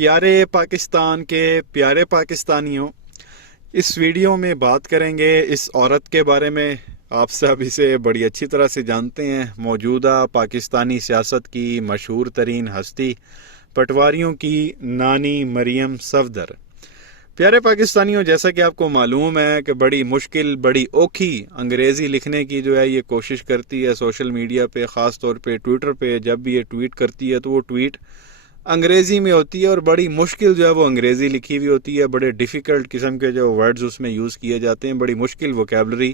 پیارے پاکستان کے پیارے پاکستانیوں، اس ویڈیو میں بات کریں گے اس عورت کے بارے میں۔ آپ سب اسے بڑی اچھی طرح سے جانتے ہیں، موجودہ پاکستانی سیاست کی مشہور ترین ہستی، پٹواریوں کی نانی مریم صفدر۔ پیارے پاکستانیوں، جیسا کہ آپ کو معلوم ہے کہ بڑی مشکل، بڑی اوکھی انگریزی لکھنے کی جو ہے یہ کوشش کرتی ہے سوشل میڈیا پہ، خاص طور پہ ٹویٹر پہ۔ جب بھی یہ ٹویٹ کرتی ہے تو وہ ٹویٹ انگریزی میں ہوتی ہے اور بڑی مشکل جو ہے وہ انگریزی لکھی ہوئی ہوتی ہے، بڑے ڈیفیکلٹ قسم کے جو ورڈز اس میں یوز کیے جاتے ہیں، بڑی مشکل ووکیبلری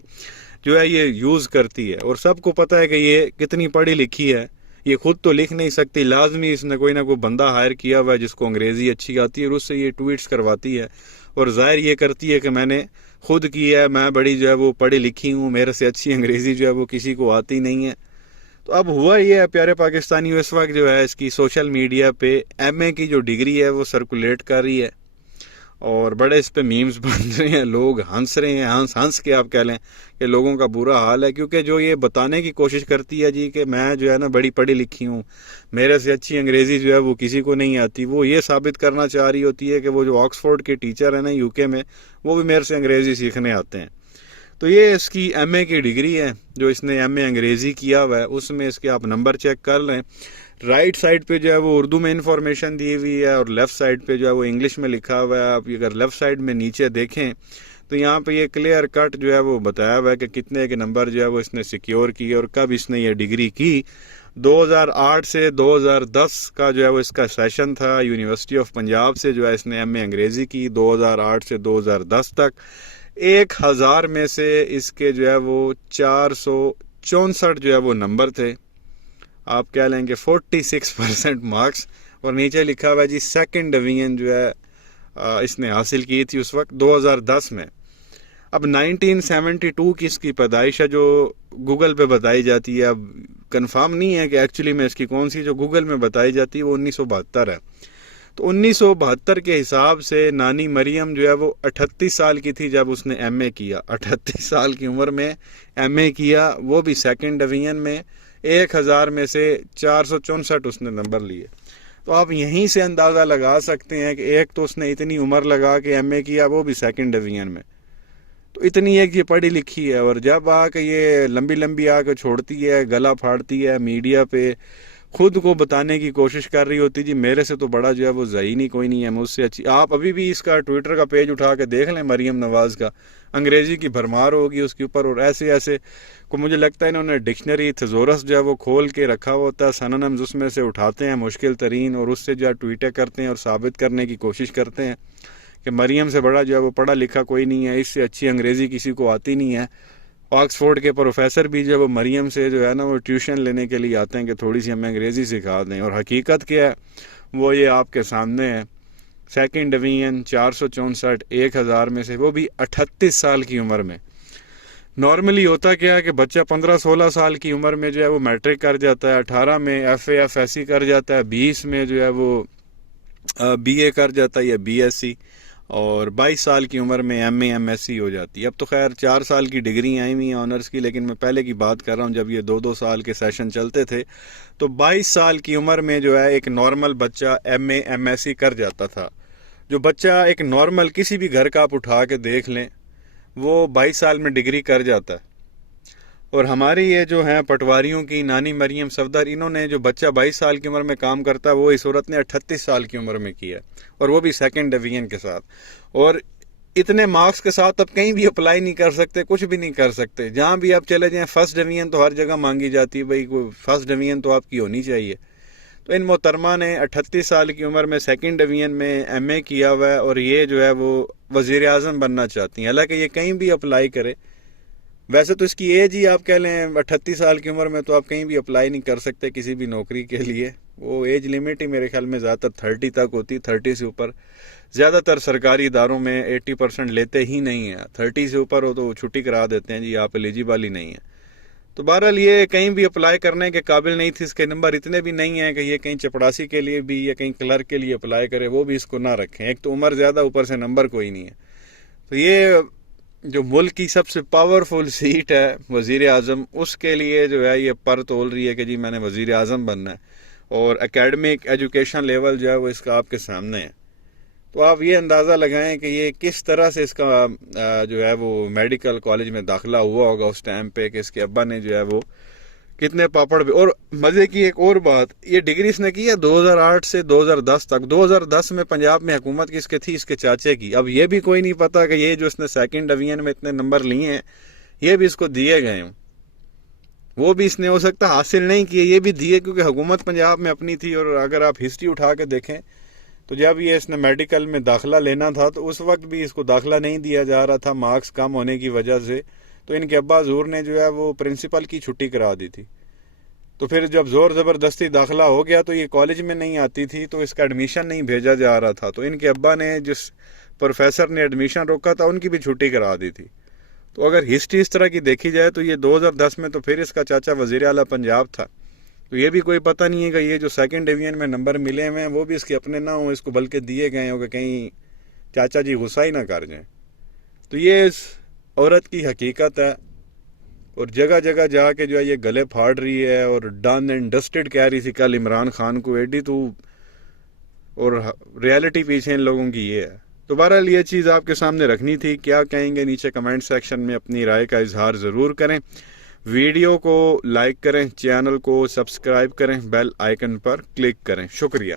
جو ہے یہ یوز کرتی ہے۔ اور سب کو پتہ ہے کہ یہ کتنی پڑھی لکھی ہے، یہ خود تو لکھ نہیں سکتی، لازمی اس نے کوئی نہ کوئی بندہ ہائر کیا ہوا ہے جس کو انگریزی اچھی آتی ہے اور اس سے یہ ٹویٹس کرواتی ہے اور ظاہر یہ کرتی ہے کہ میں نے خود کی ہے، میں بڑی جو ہے وہ پڑھی لکھی ہوں، میرے سے اچھی انگریزی جو ہے وہ کسی کو آتی نہیں ہے۔ تو اب ہوا یہ ہے پیارے پاکستانیوں، اس وقت جو ہے اس کی سوشل میڈیا پہ ایم اے کی جو ڈگری ہے وہ سرکولیٹ کر رہی ہے اور بڑے اس پہ میمز بن رہے ہیں، لوگ ہنس رہے ہیں، ہنس کے آپ کہہ لیں کہ لوگوں کا برا حال ہے، کیونکہ جو یہ بتانے کی کوشش کرتی ہے جی کہ میں جو ہے نا بڑی پڑھی لکھی ہوں، میرے سے اچھی انگریزی جو ہے وہ کسی کو نہیں آتی، وہ یہ ثابت کرنا چاہ رہی ہوتی ہے کہ وہ جو آکسفورڈ کے ٹیچر ہیں نا یو کے میں، وہ بھی میرے سے انگریزی سیکھنے آتے ہیں۔ تو یہ اس کی ایم اے کی ڈگری ہے جو اس نے ایم اے انگریزی کیا ہوا ہے، اس میں اس کے آپ نمبر چیک کر لیں۔ رائٹ سائڈ پہ جو ہے وہ اردو میں انفارمیشن دی ہوئی ہے اور لیفٹ سائڈ پہ جو ہے وہ انگلش میں لکھا ہوا ہے۔ آپ اگر لیفٹ سائڈ میں نیچے دیکھیں تو یہاں پہ یہ کلیئر کٹ جو ہے وہ بتایا ہوا ہے کہ کتنے کے نمبر جو ہے وہ اس نے سیکیور کیے اور کب اس نے یہ ڈگری کی۔ 2008 سے 2010 کا جو ہے وہ اس کا سیشن تھا، یونیورسٹی آف پنجاب سے جو ہے اس نے ایم اے انگریزی کی 2008 سے 2010 تک۔ 1000 میں سے اس کے جو ہے وہ 464 جو ہے وہ نمبر تھے، آپ کہہ لیں گے 46% مارکس، اور نیچے لکھا ہوا ہے جی سیکنڈ ڈویژن جو ہے اس نے حاصل کی تھی اس وقت 2010 میں۔ اب 1972 کی اس کی پیدائش ہے جو گوگل پہ بتائی جاتی ہے، اب کنفرم نہیں ہے کہ ایکچولی میں اس کی کون سی، جو گوگل میں بتائی جاتی ہے وہ 1972 ہے۔ تو 1972 کے حساب سے نانی مریم جو ہے وہ 38 سال کی تھی جب اس نے ایم اے کیا، 38 سال کی عمر میں ایم اے کیا، وہ بھی سیکنڈ ڈویژن میں۔ 1000 میں سے 464 اس نے نمبر لیے۔ تو آپ یہیں سے اندازہ لگا سکتے ہیں کہ ایک تو اس نے اتنی عمر لگا کے ایم اے کیا، وہ بھی سیکنڈ ڈویژن میں، تو اتنی ایک یہ پڑھی لکھی ہے، اور جب آ کے یہ لمبی لمبی آ کے چھوڑتی ہے، گلا پھاڑتی ہے میڈیا پہ، خود کو بتانے کی کوشش کر رہی ہوتی جی میرے سے تو بڑا جو ہے وہ ذہین کوئی نہیں ہے، مجھ سے اچھی۔ آپ ابھی بھی اس کا ٹویٹر کا پیج اٹھا کے دیکھ لیں مریم نواز کا، انگریزی کی بھرمار ہوگی اس کے اوپر، اور ایسے ایسے کو مجھے لگتا ہے انہوں نے ڈکشنری تھزورس جو ہے وہ کھول کے رکھا ہوتا ہے، سنونمز اس میں سے اٹھاتے ہیں مشکل ترین، اور اس سے جو ہے ٹویٹیں کرتے ہیں اور ثابت کرنے کی کوشش کرتے ہیں کہ مریم سے بڑا جو ہے وہ پڑھا لکھا کوئی نہیں ہے، اس سے اچھی انگریزی کسی کو آتی نہیں ہے۔ آکسفورڈ کے پروفیسر بھی جو ہے وہ مریم سے جو ہے نا وہ ٹیوشن لینے کے لیے آتے ہیں کہ تھوڑی سی ہمیں انگریزی سکھا دیں، اور حقیقت کیا ہے وہ یہ آپ کے سامنے ہے۔ سیکنڈ ڈویژن 464 1000 میں سے، وہ بھی 38 سال کی عمر میں۔ نارملی ہوتا کیا ہے کہ بچہ 15-16 سال کی عمر میں جو ہے وہ میٹرک کر جاتا ہے، 18 میں F A F S C کر جاتا ہے، 20 میں جو ہے وہ بی اے کر جاتا ہے یا بی ایس سی، اور 22 سال کی عمر میں M A M S C ہو جاتی ہے۔ اب تو خیر 4 سال کی ڈگری آئی ہوئی ہیں آنرز کی، لیکن میں پہلے کی بات کر رہا ہوں جب یہ 2 سال کے سیشن چلتے تھے تو 22 سال کی عمر میں جو ہے ایک نارمل بچہ M A M S C کر جاتا تھا۔ جو بچہ ایک نارمل کسی بھی گھر کا آپ اٹھا کے دیکھ لیں وہ 22 سال میں ڈگری کر جاتا ہے، اور ہماری یہ جو ہیں پٹواریوں کی نانی مریم صفدر، انہوں نے جو بچہ 22 سال کی عمر میں کام کرتا ہے وہ اس عورت نے 38 سال کی عمر میں کیا، اور وہ بھی سیکنڈ ڈویژن کے ساتھ، اور اتنے مارکس کے ساتھ اب کہیں بھی اپلائی نہیں کر سکتے، کچھ بھی نہیں کر سکتے، جہاں بھی آپ چلے جائیں فرسٹ ڈویژن تو ہر جگہ مانگی جاتی ہے، بھائی کوئی فرسٹ ڈویژن تو آپ کی ہونی چاہیے۔ تو ان محترمہ نے 38 سال کی عمر میں سیکنڈ ڈویژن میں ایم اے کیا ہوا ہے، اور یہ جو ہے وہ وزیر اعظم بننا چاہتی ہیں، حالانکہ یہ کہیں بھی اپلائی کرے، ویسے تو اس کی ایج ہی آپ کہہ لیں 38 سال کی عمر میں تو آپ کہیں بھی اپلائی نہیں کر سکتے کسی بھی نوکری کے لیے، وہ ایج لمٹ ہی میرے خیال میں زیادہ تر 30 تک ہوتی، 30 سے اوپر زیادہ تر سرکاری اداروں میں 80% لیتے ہی نہیں ہیں، 30 سے اوپر ہو تو چھٹی کرا دیتے ہیں جی آپ ایلیجیبل ہی نہیں ہیں۔ تو بہرحال یہ کہیں بھی اپلائی کرنے کے قابل نہیں تھی، اس کے نمبر اتنے بھی نہیں ہیں کہ یہ کہیں چپڑاسی کے لیے بھی یا کہیں کلرک کے لیے اپلائی کرے، وہ بھی اس کو نہ رکھیں، ایک تو عمر زیادہ اوپر سے نمبر کوئی نہیں ہے۔ تو یہ جو ملک کی سب سے پاورفل سیٹ ہے وزیر اعظم، اس کے لیے جو ہے یہ پر تول رہی ہے کہ جی میں نے وزیر اعظم بننا ہے، اور اکیڈمک ایجوکیشن لیول جو ہے وہ اس کا آپ کے سامنے ہے. تو آپ یہ اندازہ لگائیں کہ یہ کس طرح سے اس کا جو ہے وہ میڈیکل کالج میں داخلہ ہوا ہوگا اس ٹائم پہ، کہ اس کے ابا نے جو ہے وہ کتنے پاپڑ بھی. اور مزے کی ایک اور بات، یہ ڈگری اس نے کی ہے 2008 سے 2010 تک. 2010 میں پنجاب میں حکومت کس کے تھی؟ اس کے چاچے کی. اب یہ بھی کوئی نہیں پتا کہ یہ جو اس نے سیکنڈ ڈویژن میں اتنے نمبر لیے ہیں یہ بھی اس کو دیے گئے ہوں. وہ بھی اس نے ہو سکتا حاصل نہیں کیے، یہ بھی دیے کیونکہ حکومت پنجاب میں اپنی تھی. اور اگر آپ ہسٹری اٹھا کے دیکھیں تو جب یہ اس نے میڈیکل میں داخلہ لینا تھا تو اس وقت بھی اس کو داخلہ نہیں دیا جا رہا تھا مارکس کم ہونے کی وجہ سے. تو ان کے ابا حضور نے جو ہے وہ پرنسپل کی چھٹی کرا دی تھی. تو پھر جب زور زبردستی داخلہ ہو گیا تو یہ کالج میں نہیں آتی تھی، تو اس کا ایڈمیشن نہیں بھیجا جا رہا تھا. تو ان کے ابا نے جس پروفیسر نے ایڈمیشن روکا تھا ان کی بھی چھٹی کرا دی تھی. تو اگر ہسٹری اس طرح کی دیکھی جائے تو یہ 2010 میں تو پھر اس کا چاچا وزیر اعلیٰ پنجاب تھا. تو یہ بھی کوئی پتہ نہیں ہے کہ یہ جو سیکنڈ ڈویژن میں نمبر ملے ہوئے ہیں وہ بھی اس کے اپنے نہ ہوں، اس کو بلکہ دیے گئے ہوں کہ کہیں چاچا جی غصہ ہی نہ کر جائیں. تو یہ اس عورت کی حقیقت ہے. اور جگہ جگہ جا کے جو ہے یہ گلے پھاڑ رہی ہے اور ڈن اینڈ ڈسٹڈ کہہ رہی تھی کل عمران خان کو ایڈی تو، اور ریالٹی پیچھے ان لوگوں کی یہ ہے. تو بہرحال یہ چیز آپ کے سامنے رکھنی تھی. کیا کہیں گے نیچے کمنٹ سیکشن میں اپنی رائے کا اظہار ضرور کریں. ویڈیو کو لائک کریں، چینل کو سبسکرائب کریں، بیل آئیکن پر کلک کریں. شکریہ.